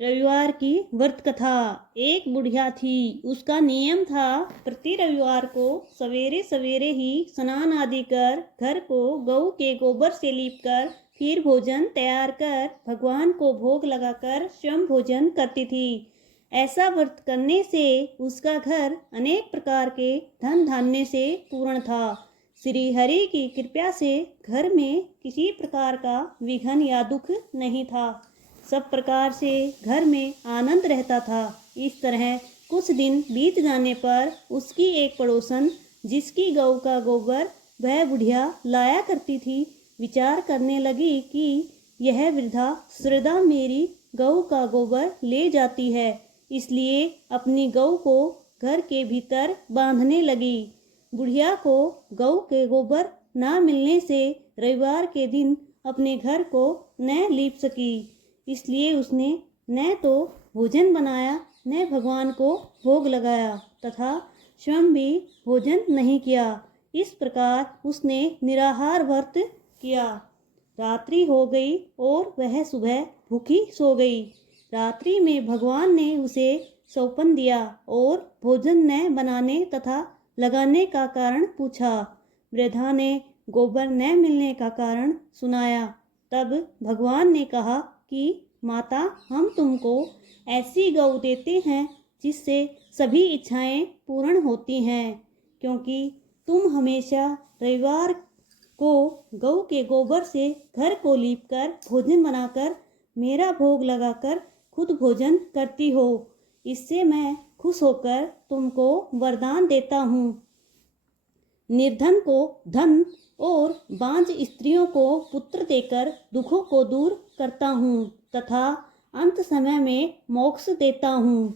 रविवार की व्रत कथा। एक बुढ़िया थी। उसका नियम था प्रति रविवार को सवेरे सवेरे ही स्नान आदि कर घर को गऊ के गोबर से लीपकर फिर भोजन तैयार कर भगवान को भोग लगाकर स्वयं भोजन करती थी। ऐसा व्रत करने से उसका घर अनेक प्रकार के धन धान्य से पूर्ण था। श्री हरि की कृपा से घर में किसी प्रकार का विघ्न या दुख नहीं था। सब प्रकार से घर में आनंद रहता था। इस तरह कुछ दिन बीत जाने पर उसकी एक पड़ोसन, जिसकी गऊ का गोबर वह बुढ़िया लाया करती थी, विचार करने लगी कि यह वृद्धा श्रद्धा मेरी गऊ का गोबर ले जाती है, इसलिए अपनी गऊ को घर के भीतर बांधने लगी। बुढ़िया को गऊ के गोबर न मिलने से रविवार के दिन अपने घर को न लीप सकी, इसलिए उसने न तो भोजन बनाया न भगवान को भोग लगाया तथा स्वयं भी भोजन नहीं किया। इस प्रकार उसने निराहार व्रत किया। रात्रि हो गई और वह सुबह भूखी सो गई। रात्रि में भगवान ने उसे सौंपन दिया और भोजन न बनाने तथा लगाने का कारण पूछा। वृद्धा ने गोबर न मिलने का कारण सुनाया। तब भगवान ने कहा कि माता, हम तुमको ऐसी गऊ देते हैं जिससे सभी इच्छाएं पूर्ण होती हैं, क्योंकि तुम हमेशा रविवार को गऊ के गोबर से घर को लीपकर भोजन बनाकर मेरा भोग लगाकर खुद भोजन करती हो। इससे मैं खुश होकर तुमको वरदान देता हूँ। निर्धन को धन और बांझ स्त्रियों को पुत्र देकर दुखों को दूर करता हूँ तथा अंत समय में मोक्ष देता हूँ।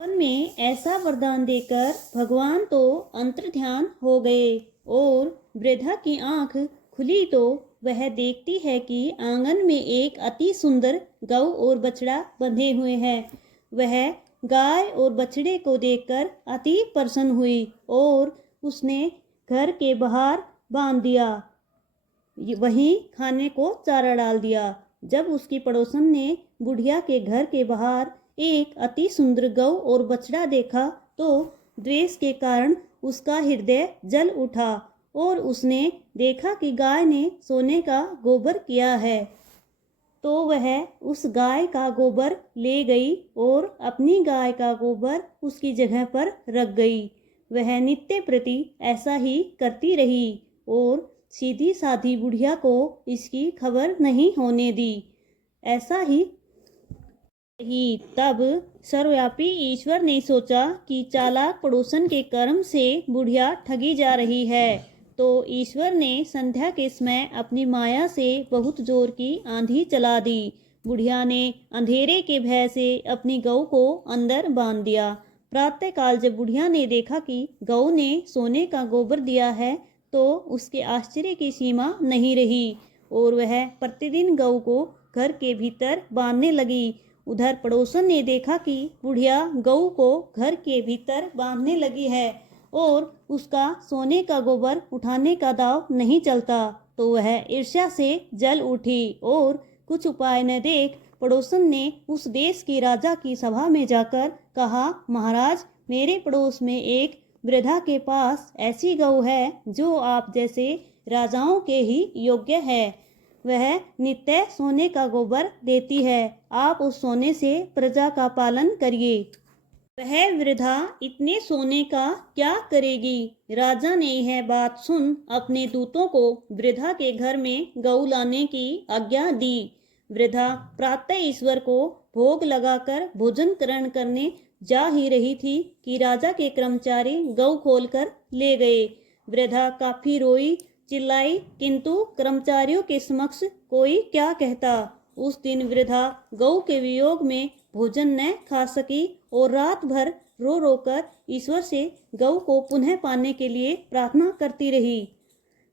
जीवन में ऐसा वरदान देकर भगवान तो अंतर्ध्यान हो गए और वृद्धा की आंख खुली तो वह देखती है कि आंगन में एक अति सुंदर गऊ और बछड़ा बंधे हुए हैं। वह गाय और बछड़े को देखकर अति प्रसन्न हुई और उसने घर के बाहर बांध दिया, वहीं खाने को चारा डाल दिया। जब उसकी पड़ोसन ने बुढ़िया के घर के बाहर एक अति सुंदर गऊ और बछड़ा देखा तो द्वेष के कारण उसका हृदय जल उठा और उसने देखा कि गाय ने सोने का गोबर किया है, तो वह उस गाय का गोबर ले गई और अपनी गाय का गोबर उसकी जगह पर रख गई। वह नित्य प्रति ऐसा ही करती रही और सीधी साधी बुढ़िया को इसकी खबर नहीं होने दी। ऐसा ही तब सर्वव्यापी ईश्वर ने सोचा कि चालाक पड़ोसन के कर्म से बुढ़िया ठगी जा रही है, तो ईश्वर ने संध्या के समय अपनी माया से बहुत जोर की आंधी चला दी। बुढ़िया ने अंधेरे के भय से अपनी गऊ को अंदर बांध दिया। प्रातःकाल जब बुढ़िया ने देखा कि गऊ ने सोने का गोबर दिया है तो उसके आश्चर्य की सीमा नहीं रही और वह प्रतिदिन गऊ को घर के भीतर बांधने लगी। उधर पड़ोसन ने देखा कि बुढ़िया गऊ को घर के भीतर बांधने लगी है और उसका सोने का गोबर उठाने का दाव नहीं चलता, तो वह ईर्ष्या से जल उठी और कुछ उपाय न देख पड़ोसन ने उस देश के राजा की सभा में जाकर कहा, महाराज, मेरे पड़ोस में एक वृद्धा के पास ऐसी गऊ है जो आप जैसे राजाओं के ही योग्य है। वह नित्य सोने का गोबर देती है। आप उस सोने से प्रजा का पालन करिए। वह वृद्धा इतने सोने का क्या करेगी? राजा ने यह बात सुन अपने दूतों को वृद्धा के घर में गऊ लाने की आज्ञा दी। वृद्धा प्रातः ईश्वर को भोग लगाकर भोजन ग्रहण करने जा ही रही थी कि राजा के कर्मचारी गऊ खोलकर ले गए। वृद्धा काफी रोई चिल्लाई, किंतु कर्मचारियों के समक्ष कोई क्या कहता। उस दिन वृद्धा गऊ के वियोग में भोजन न खा सकी और रात भर रो रो कर ईश्वर से गऊ को पुनः पाने के लिए प्रार्थना करती रही।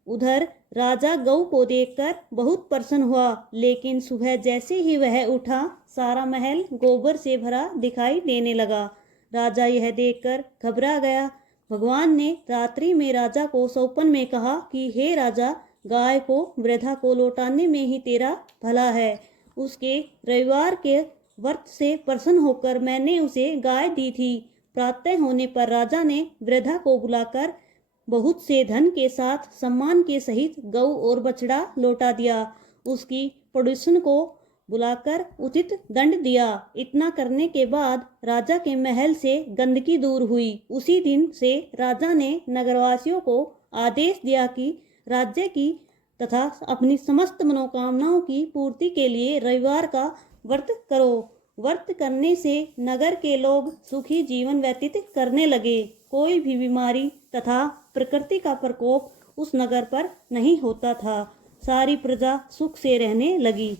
उधर राजा गऊ को देखकर बहुत प्रसन्न हुआ, लेकिन सुबह जैसे ही वह उठा सारा महल गोबर से भरा दिखाई देने लगा। राजा यह देखकर घबरा गया। भगवान ने रात्रि में राजा को सौंपन में कहा कि हे राजा, गाय को वृद्धा को लौटाने में ही तेरा भला है। उसके रविवार के व्रत से प्रसन्न होकर मैंने उसे गाय दी थी। प्रातः होने पर राजा ने वृद्धा को बुलाकर बहुत से धन के साथ सम्मान के सहित गऊ और बछड़ा लौटा दिया। उसकी पड़ोसन को बुलाकर उचित दंड दिया। इतना करने के बाद राजा के महल से गंदगी दूर हुई। उसी दिन से राजा ने नगरवासियों को आदेश दिया कि राज्य की तथा अपनी समस्त मनोकामनाओं की पूर्ति के लिए रविवार का व्रत करो। व्रत करने से नगर के लोग सुखी जीवन व्यतीत करने लगे। कोई भी बीमारी तथा प्रकृति का प्रकोप उस नगर पर नहीं होता था। सारी प्रजा सुख से रहने लगी।